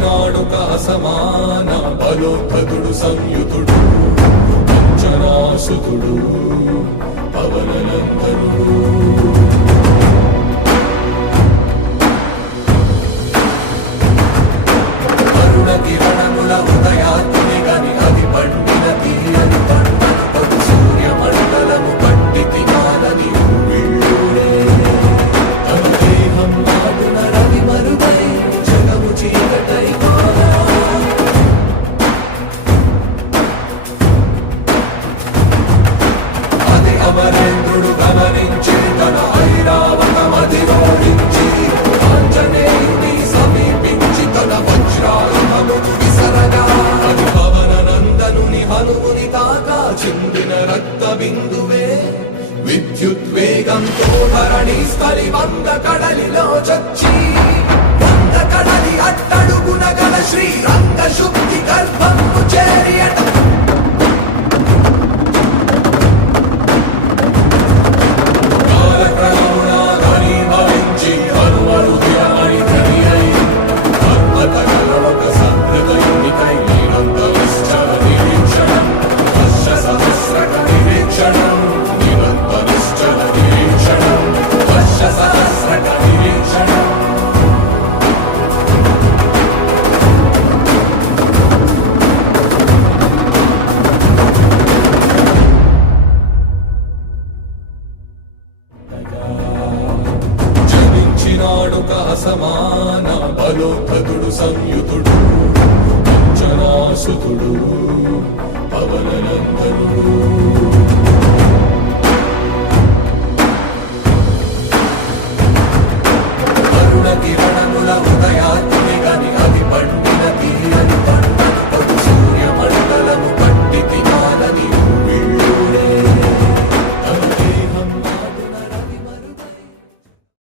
జనించినాడొక అసమాన బలోద్ధతుడు సంయుతుడు అంజనాసుతుడు పవననందనుడు కిరణముల ఉదయాత్తుని గని అది పండిన తీయని పంటను పదు సూర్యమండలము పట్టితి కాలని వీళ్ళూరే తన దేహం నాటున రవి మరుగై జగము చీకటై కాదా అది అమరేంద్రుడు గమనించి తన ఐరావతమది రోడించి ఆంజనేయుని సమీపించి తన వజ్రాయుధము విసరగా అది పవననందనుని హనుముని తాకా చిందిన రక్త బిందువే విద్యుద్వేగంతో ధరణి స్థలి వంద కడలిలో చచ్చి వంద కడలి అట్టడుగున గల శ్రీరంగ శుద్ధి గర్భము చేరియట జనించినాడొక అసమాన బలోద్ధతుడు సంయుతుడు అంజనాసుతుడు పవననందనుడు